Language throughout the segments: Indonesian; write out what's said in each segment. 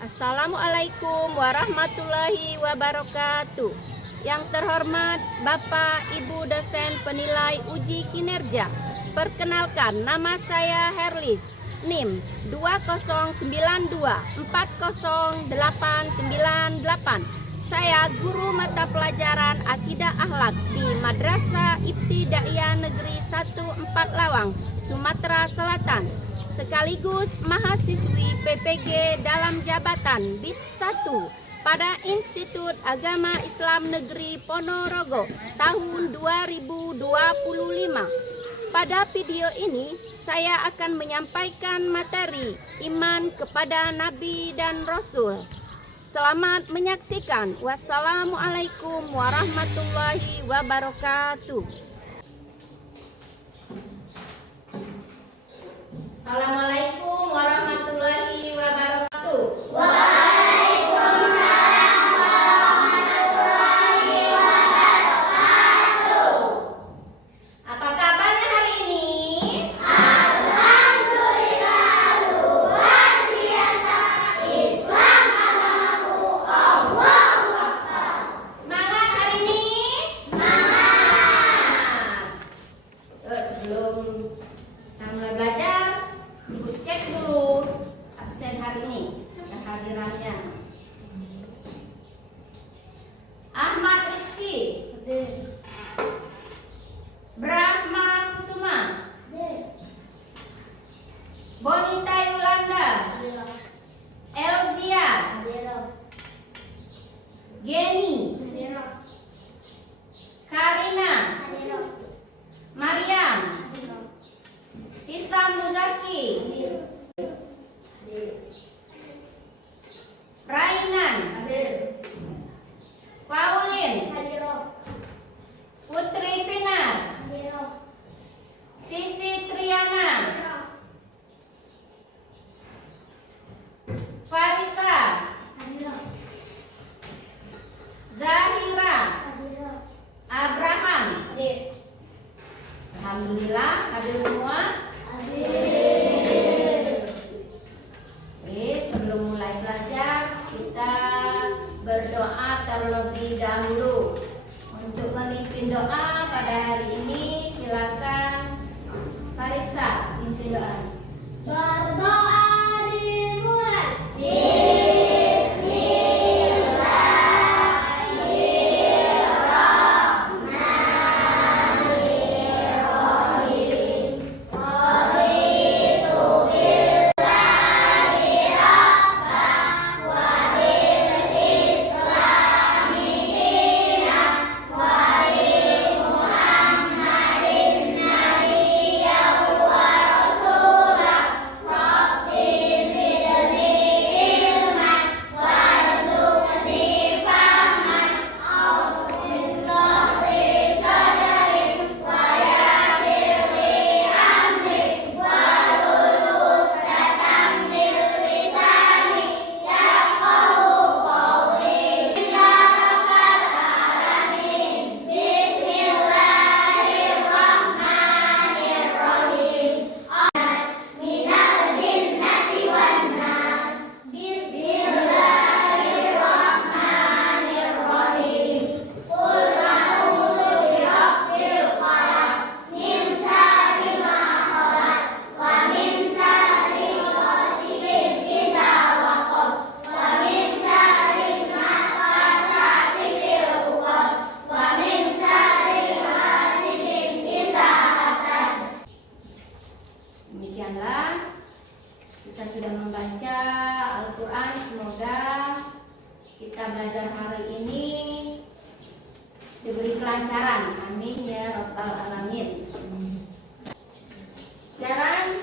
Assalamualaikum warahmatullahi wabarakatuh. Yang terhormat Bapak Ibu dosen penilai uji kinerja. Perkenalkan, nama saya Herlis, NIM 2092409898. Saya guru mata pelajaran Akidah Akhlak di Madrasah Ibtidaiyah Negeri 14 Lawang, Sumatera Selatan, sekaligus mahasiswi PPG dalam jabatan BIT 1 pada Institut Agama Islam Negeri Ponorogo tahun 2025. Pada video ini saya akan menyampaikan materi iman kepada Nabi dan Rasul. Selamat menyaksikan. Wassalamualaikum warahmatullahi wabarakatuh. Assalamualaikum warahmatullahi wabarakatuh. Waalaikumsalam warahmatullahi wabarakatuh. Apa kabarnya hari ini? Alhamdulillah luar biasa. Islam agamaku, Allahu Akbar. Semangat hari ini? Semangat. Sebelum kita mulai belajar, Ibu cek dulu absen hari ini, kehadirannya. Ahmad Rifki, Brahma Kusuma, Bonita Yolanda, Elzia, Geni, Karina, Mariam, Hisam Muzaki, Rainan, Pauline, Putri Pinar, Sisi Triana, Farisa, Zahira, Abraham. Alhamdulillah hadir semua. Oke, sebelum mulai belajar kita berdoa terlebih dahulu. Untuk memimpin doa pada hari ini silakan Farisa pimpin doa. Berdoa dimulai. Demikianlah kita sudah membaca Al-Quran. Semoga kita belajar hari ini diberi kelancaran. Amin ya Rabbal Alamin. Sekarang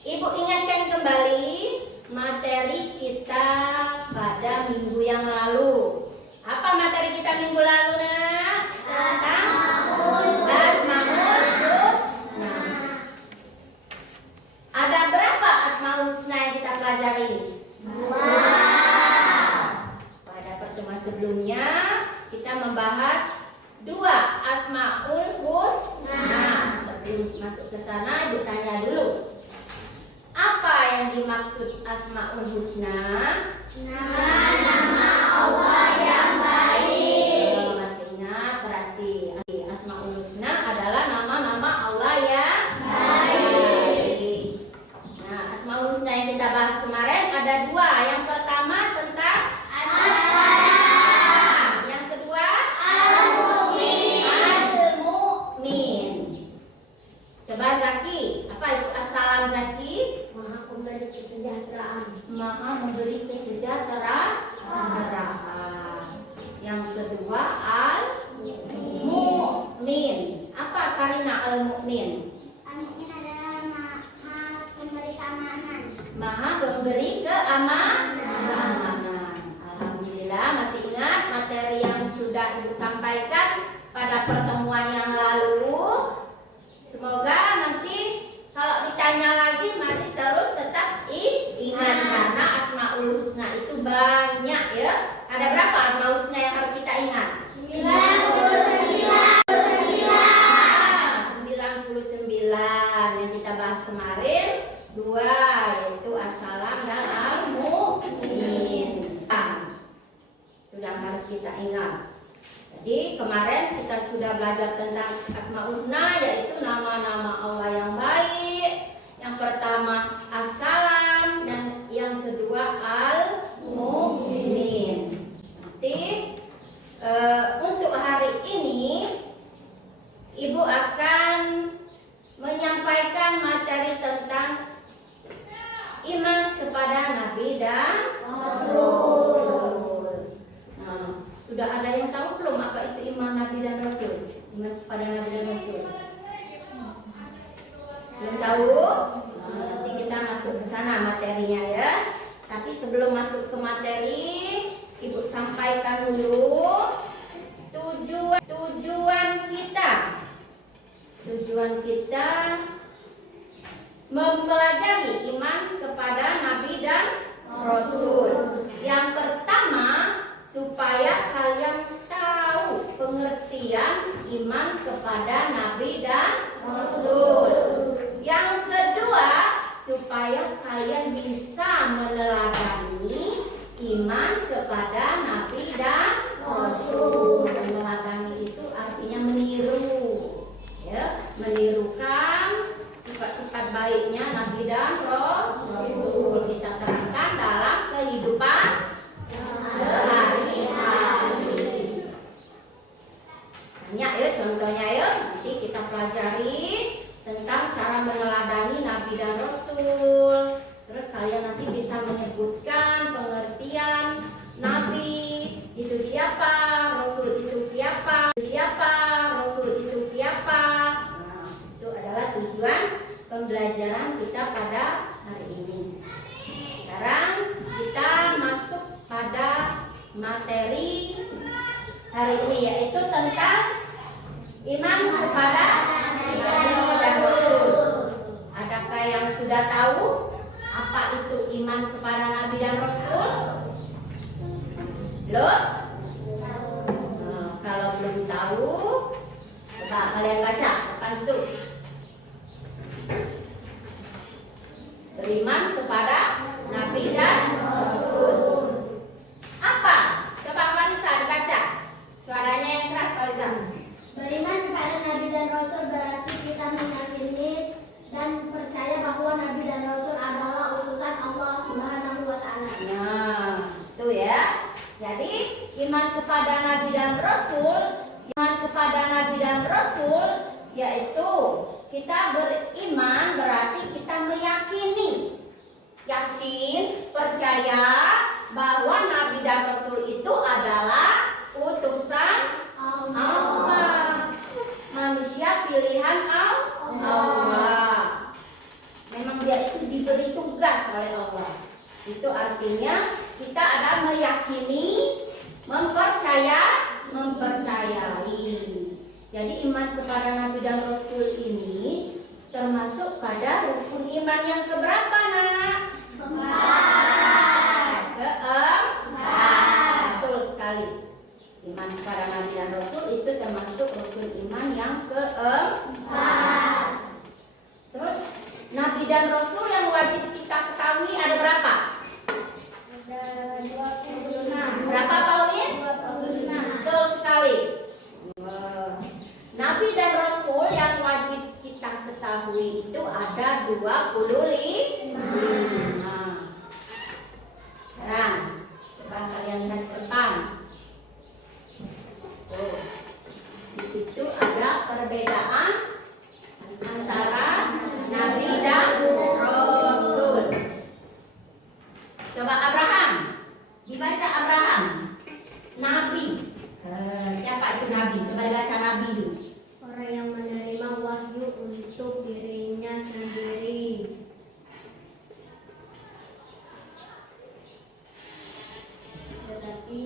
Ibu ingatkan kembali materi kita pada minggu yang lalu. Apa materi kita minggu lalu, Nak? Asmaul Husna. Ada berapa Asmaul Husna yang kita pelajari? Pada pertemuan sebelumnya kita membahas 2 Asmaul Husna. Sebelum masuk ke sana, Ibu tanya dulu. Apa yang dimaksud maksud Asmaul Husna? Nama-nama Allah yang baik. Kalau masih ingat berarti Asmaul Husna adalah nama-nama Allah yang baik. Nah, Asmaul Husna yang kita bahas kemarin ada dua. Yang pertama tentang As-Salam. Yang kedua Al-Mu'min. Al-Mu'min. Coba Zaki, apa itu As-Salam Zaki? Maha pemberi kesejahteraan. Maha memberi kesejahteraan. Yang kedua Al-Mu'min. Apa Karina Al-Mu'min? Al-Mu'min adalah maha pemberi keamanan. Maha memberi keamanan. Alhamdulillah masih ingat materi yang sudah Ibu sampaikan pada pertemuan yang lalu. Semoga nanti kalau ditanya lagi masih terus tetap ingat karena Asmaul Husna itu banyak ya. Ada berapa Asmaul Husna yang harus kita ingat? 99 yang kita bahas kemarin. Dua yaitu As-Salam dan Al-Mu'min. Itu yang harus kita ingat. Jadi kemarin kita sudah belajar tentang Asmaul Husna yaitu nama-nama Allah yang baik. Yang pertama As-Salam dan yang kedua Al-Mu'min. Nanti untuk hari ini Ibu akan menyampaikan materi tentang iman kepada Nabi dan Rasul. Nah, sudah ada yang tahu belum apa itu iman Nabi dan Rasul? Iman kepada Nabi dan Rasul. Belum tahu? Nah, nanti kita masuk ke sana materinya ya. Tapi sebelum masuk ke materi, Ibu sampaikan dulu tujuan kita. Tujuan kita mempelajari iman kepada Nabi dan Rasul. Yang pertama, supaya kalian tahu pengertian iman kepada Nabi dan Rasul. Yang kedua, supaya kalian bisa meneladani iman kepada Nabi dan Rasul. Meneladani itu artinya meniru, ya, menirukan sifat-sifat baiknya Nabi dan Rasul kita terapkan dalam kehidupan sehari-hari. Banyak ya contohnya ya. Nanti kita pelajari tentang cara meneladani Nabi dan Rasul. Terus kalian nanti bisa menyebutkan pengertian Nabi itu siapa, Rasul itu siapa, Rasul itu siapa. Nah, itu adalah tujuan pembelajaran kita pada hari ini. Sekarang kita masuk pada materi hari ini yaitu tentang iman kepada Nabi dan Rasul. Adakah yang sudah tahu apa itu iman kepada Nabi dan Rasul? Belum? Nah, kalau belum tahu, coba kalian baca depan itu. Beriman kepada Nabi dan Rasul. Apa? Coba Vanessa dibaca. Suaranya yang keras, Vanessa. Beriman kepada Nabi dan Rasul berarti kita meyakini dan percaya bahwa Nabi dan Rasul adalah utusan Allah Subhanahu wa Ta'ala. Nah, itu ya. Jadi iman kepada Nabi dan Rasul, yaitu kita beriman berarti kita meyakini, percaya bahwa Nabi dan Rasul itu adalah utusan Allah, manusia pilihan Allah. Memang dia itu diberi tugas oleh Allah. Itu artinya kita ada meyakini, mempercayai. Jadi iman kepada Nabi dan Rasul ini termasuk pada rukun iman yang keberapa, Nak? Keempat. Betul sekali. Iman kepada Nabi dan Rasul itu termasuk rukun iman yang keempat. Terus Nabi dan Rasul yang wajib kita ketahui ada 25. Sekarang coba kalian lihat ke depan. Tuh. Di situ ada perbedaan antara nabi dan rasul. Coba Abraham. Dibaca Abraham. Nabi. Siapa itu nabi? Coba dibaca nabi dulu. Orang yang menerima wahyu untuk dirinya sendiri. Tetapi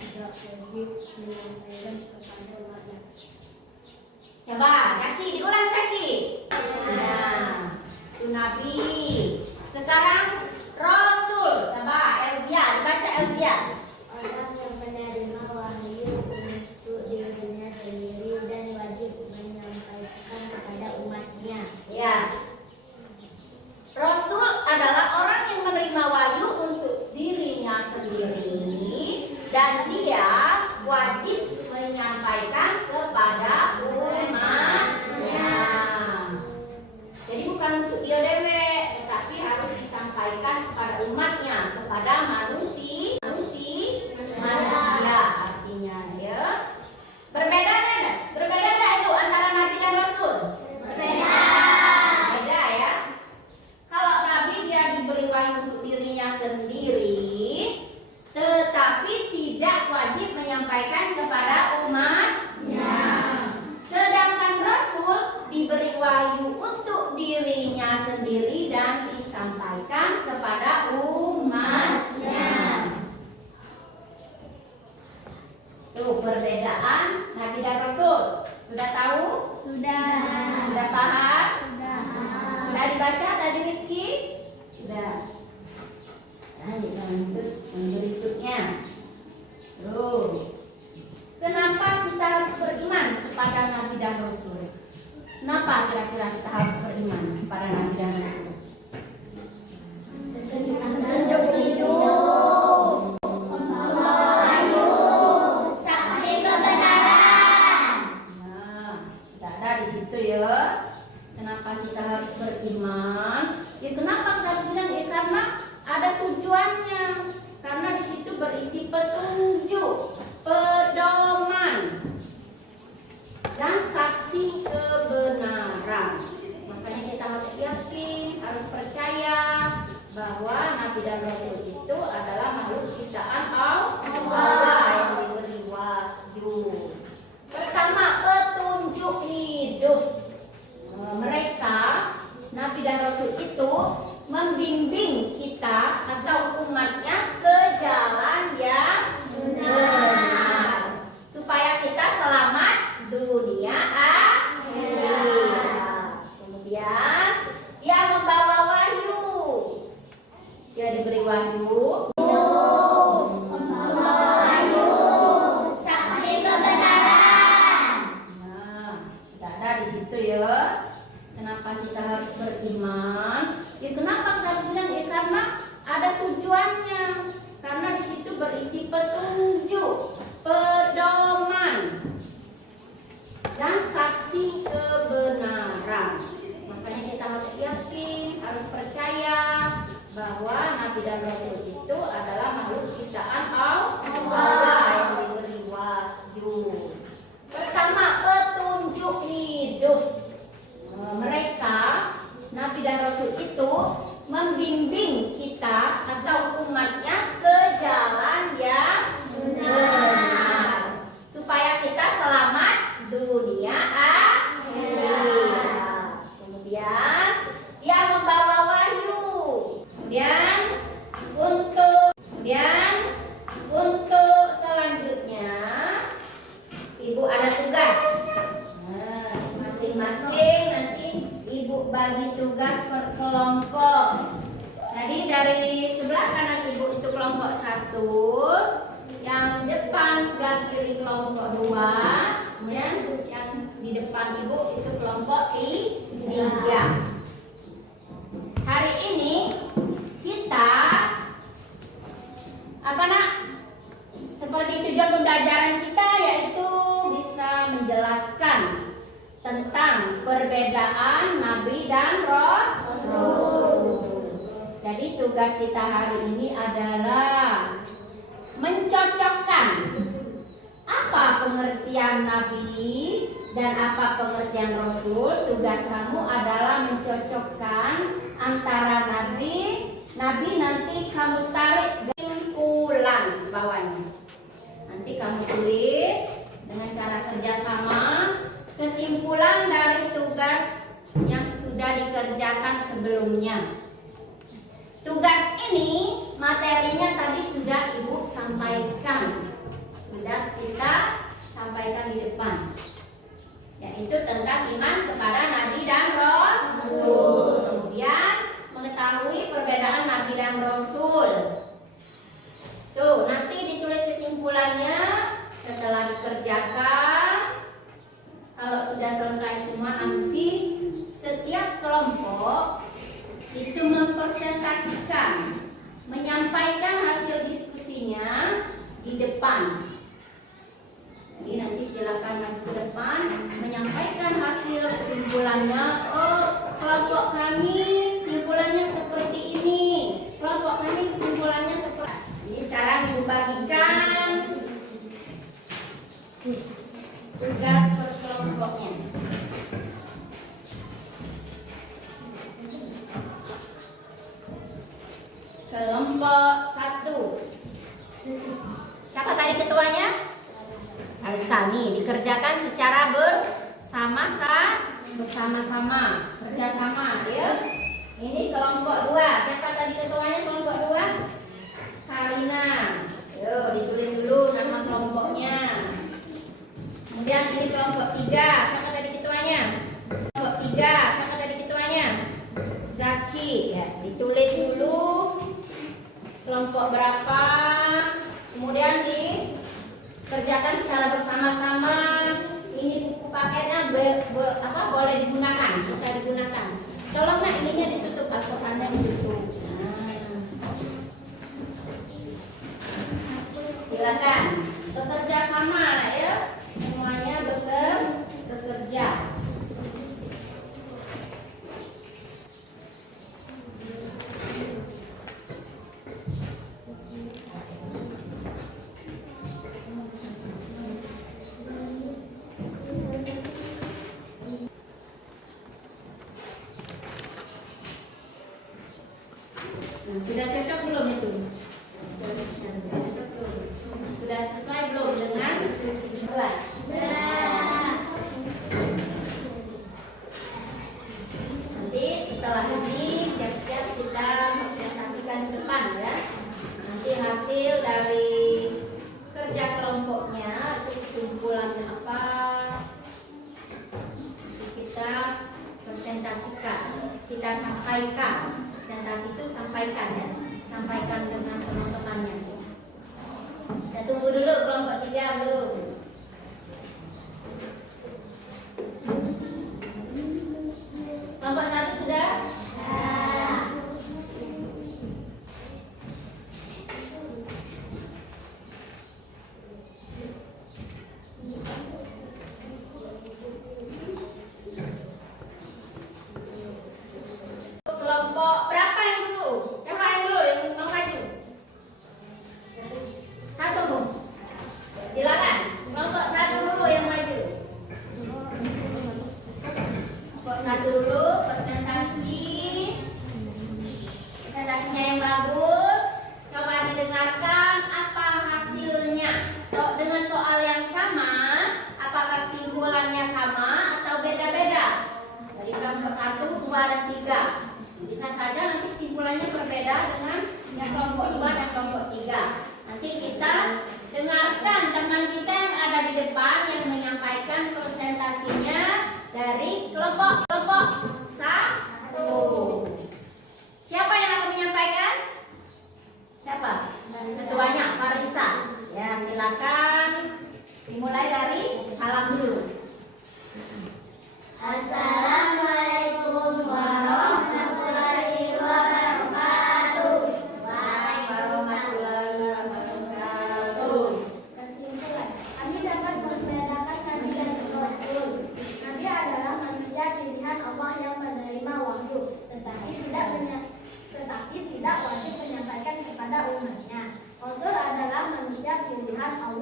tidak wajib menyampaikan kepada umatnya. Coba, Zaki, diulang Zaki. Nah, itu nabi. Sekarang rasul. Coba, Elzia, dibaca Elzia. Orang yang menerima wahyu untuk dirinya sendiri dan wajib menyampaikan kepada umatnya. Ya. Rasul adalah orang yang menerima wahyu untuk dirinya sendiri dan dia wajib menyampaikan kepada umatnya. Jadi bukan untuk dia dewek, tetapi harus disampaikan kepada umatnya, kepada manusia artinya ya. Berbeda enggak itu antara nabi dan rasul? Beda ya. Kalau nabi dia diberi wahyu untuk dirinya sendiri, tetapi tidak wajib menyampaikan kepada umatnya. Sedangkan rasul diberi wahyu untuk dirinya sendiri dan disampaikan kepada umatnya. Tuh perbedaan nabi dan rasul. Sudah tahu? Sudah. Sudah paham? Sudah. Sudah dibaca tadi Rifki? Sudah. Nah, kita lanjut yang berikutnya. Tuh. Kenapa kita harus beriman kepada nabi dan rasul? Kenapa kira-kira kita harus beriman kepada nabi dan rasul? Petunjuk hidup, pembawa wahyu, saksi kebenaran. Nah, sudah ada di situ ya. Kenapa kita harus beriman? Ya kenapa kita harus bilang? Ya karena ada tujuannya. Karena di situ berisi petunjuk, pedoman, dan saksi kebenaran. Makanya kita harus yakin, harus percaya bahwa nabi dan rasul itu adalah makhluk ciptaan Allah yang diberi wahyu. Pertama, petunjuk hidup. Mereka nabi dan rasul itu membimbing kita atau umatnya ke jalan yang benar supaya kita selamat dunia akhirat. Kemudian dia membawa wahyu. Dia diberi wahyu. Pembawa wahyu, saksi kebenaran. Nah, sudah ada di situ ya. Kenapa kita harus beriman? Ya kenapa kita harus bilang? Ya karena ada tujuannya. Karena di situ berisi petunjuk, pedoman, dan saksi kebenaran. Makanya kita harus yakin, harus percaya bahwa nabi dan rasul itu adalah makhluk ciptaan Allah yang diberi wahyu. Pertama, petunjuk hidup. Mereka nabi dan rasul itu membimbing kita atau umatnya ke jalan yang benar supaya kita selamat dunia akhirat. Kemudian dia membawa wahyu. Kemudian untuk selanjutnya ibu ada tugas. Nah, masing-masing nanti ibu bagi tugas per kelompok. Tadi dari sebelah kanan ibu itu kelompok 1, yang depan sebelah kiri kelompok 2, kemudian yang di depan ibu itu kelompok 3. Hari ini kita seperti tujuan pembelajaran kita yaitu bisa menjelaskan tentang perbedaan Nabi dan Rasul. Jadi tugas kita hari ini adalah mencocokkan apa pengertian Nabi dan apa pengertian Rasul. Tugas kamu adalah mencocokkan antara Nabi nanti kamu tarik kesimpulan bawahnya. Nanti kamu tulis dengan cara kerjasama kesimpulan dari tugas yang sudah dikerjakan sebelumnya. Tugas ini materinya tadi sudah Ibu sampaikan, sudah kita sampaikan di depan, yaitu tentang iman kepada Nabi dan Rasul. Kemudian mengetahui perbedaan Nabi dan Rasul. Tuh, nanti ditulis kesimpulannya setelah dikerjakan. Kalau sudah selesai semua, nanti setiap kelompok itu mempresentasikan, menyampaikan hasil diskusinya di depan. Jadi nanti silakan maju ke depan menyampaikan hasil kesimpulannya. Oh, kelompok kami kesimpulannya seperti ini, kelompok kami kesimpulannya seperti. Jadi sekarang Ibu bagikan tugas per kelompoknya. Kelompok 1. Siapa tadi ketuanya? Arisani. Dikerjakan secara bersama-sama, kerjasama, ya. Ini kelompok 2. Siapa tadi ketuanya kelompok 2? Karina. Yuk, ditulis dulu nama kelompoknya. Kemudian ini kelompok 3. Siapa tadi ketuanya? Kelompok 3. Siapa tadi ketuanya? Zaki. Ya, ditulis dulu kelompok berapa. Kemudian dikerjakan secara bersama-sama. Ini buku paketnya boleh digunakan, bisa digunakan. Tolong nak ininya ditutup, Al-Qur'annya ditutup. Silakan bekerja sama ya, semuanya bekerja. Sudah cocok belum itu? Sudah cocok belum? Sudah sesuai belum dengan buat? Nanti setelah ini siap-siap kita presentasikan ke depan ya. Nanti hasil dari kerja kelompoknya itu kesimpulannya apa? Nanti kita presentasikan, kita sampaikan. Presentasi itu sampaikan ya, sampaikan dengan teman-temannya. Kita tunggu dulu kelompok 3 belum. Kelompok 1 sudah? Kelompok berapa yang dulu? Siapa yang dulu yang mau maju? Satu Bu. Silakan. Kelompok 1 dulu yang maju. Kelompok 1 dulu presentasinya yang bagus. Coba didengarkan apa hasilnya. Dengan soal yang sama, apakah kesimpulannya sama atau beda-beda? Dari kelompok 1, 2, dan 3. Bisa saja nanti kesimpulannya berbeda dengan yang kelompok 2 dan kelompok 3. Nanti kita dengarkan teman kita yang ada di depan yang menyampaikan presentasinya dari kelompok 1. Siapa yang akan menyampaikan? Siapa? Ketuanya Farisa. Ya, silakan. Dimulai dari salam dulu. Assalamualaikum warahmatullahi wabarakatuh. Waalaikumsalam warahmatullahi wabarakatuh. Kesimpulan, kami dapat membedakan Nabi dan Rasul. Nabi adalah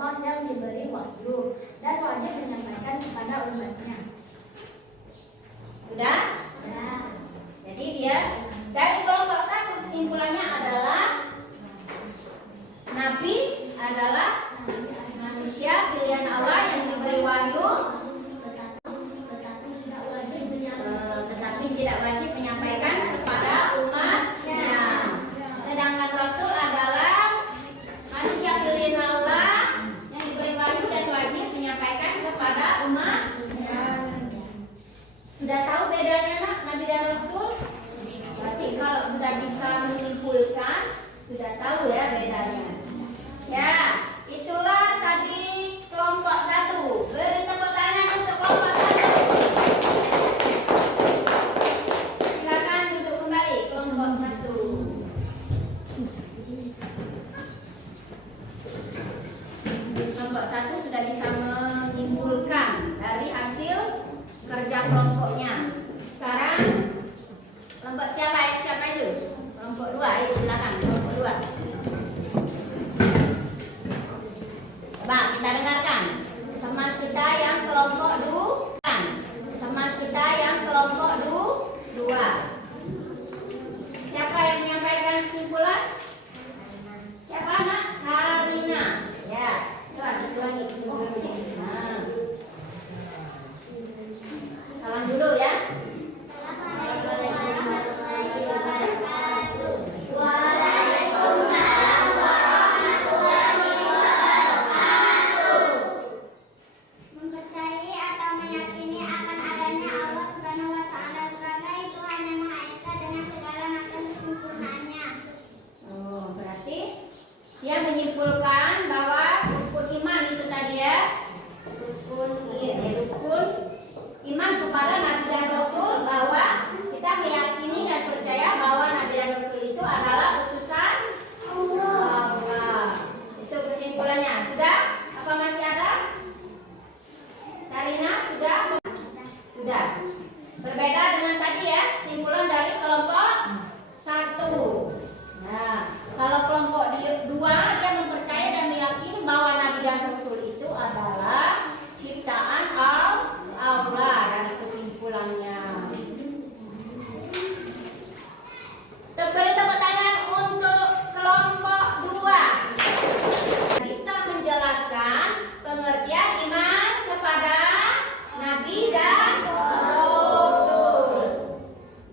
Allah yang diberi wahyu dan wajib menyampaikan kepada umatnya. Sudah? Ya. Jadi dia dari kelompok satu kesimpulannya adalah Nabi adalah manusia pilihan Allah yang diberi wahyu, tetapi tidak wajib menyampaikan kepada umatnya. Sedangkan Rasul adalah manusia pilihan Allah yang diberi wahyu dan wajib menyampaikan kepada umatnya. Sudah tahu bedanya nak Nabi dan Rasul? Berarti kalau sudah bisa menyimpulkan, sudah tahu ya bedanya. Ya, itulah tadi kelompok satu. Beri tepuk tangan untuk kelompok satu. Silakan duduk kembali kelompok satu. Kelompok satu sudah bisa menyimpulkan dari hasil kerja kelompoknya. Sekarang kelompok siapa itu? Kelompok dua, ayo silakan kelompok dua. Coba kita dengarkan teman kita yang kelompok teman kita yang kelompok dua. Siapa yang menyampaikan kesimpulan? Siapa nak? Karina. Ya, coba lagi kesimpulannya. Nah. Salam dulu ya. Mempercayai atau meyakini akan adanya Allah Subhanahu wa Ta'ala sebagai Tuhan yang Maha Esa dengan segala macam kesempurnaannya. Oh, berarti dia menyimpulkan bahwa rukun iman itu tadi ya. Rukun iman kepada Nabi dan Rasul, bahwa kita meyakini dan percaya bahwa Nabi dan Rasul itu adalah utusan Allah. Itu kesimpulannya. Sudah? Apa masih ada? Karina sudah? Sudah. Berbeda dengan tadi ya, kesimpulan dari kelompok satu. Nah, kalau kelompok dua dia mempercaya dan meyakini bahwa Nabi dan Rasul itu adalah ciptaan Allah dari kesimpulannya. Beri tepuk tangan untuk kelompok dua. Bisa menjelaskan pengertian iman kepada Nabi dan Rasul.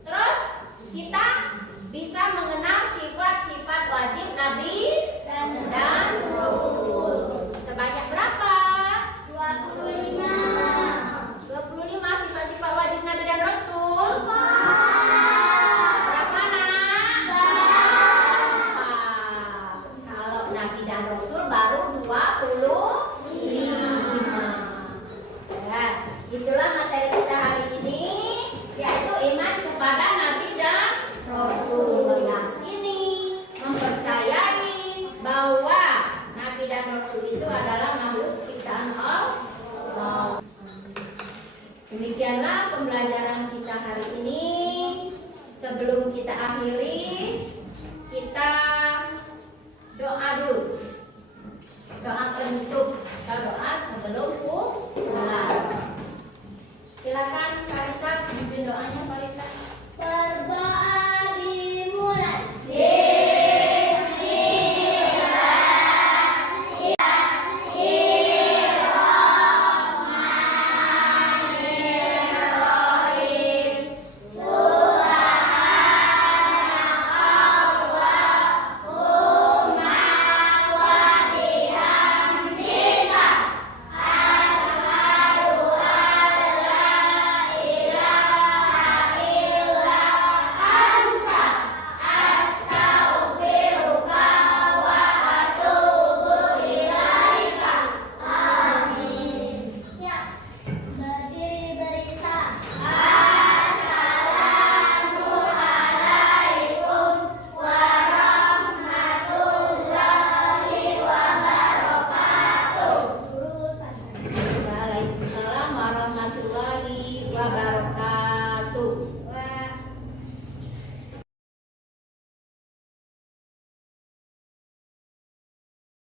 Terus kita bisa mengenal sifat-sifat wajib Nabi dan Rasul. Sebanyak berapa? 25 sifat-sifat wajib Nabi dan Rasul. Berapa nak? Kalau Nabi dan Rasul baru 25. Ya, itulah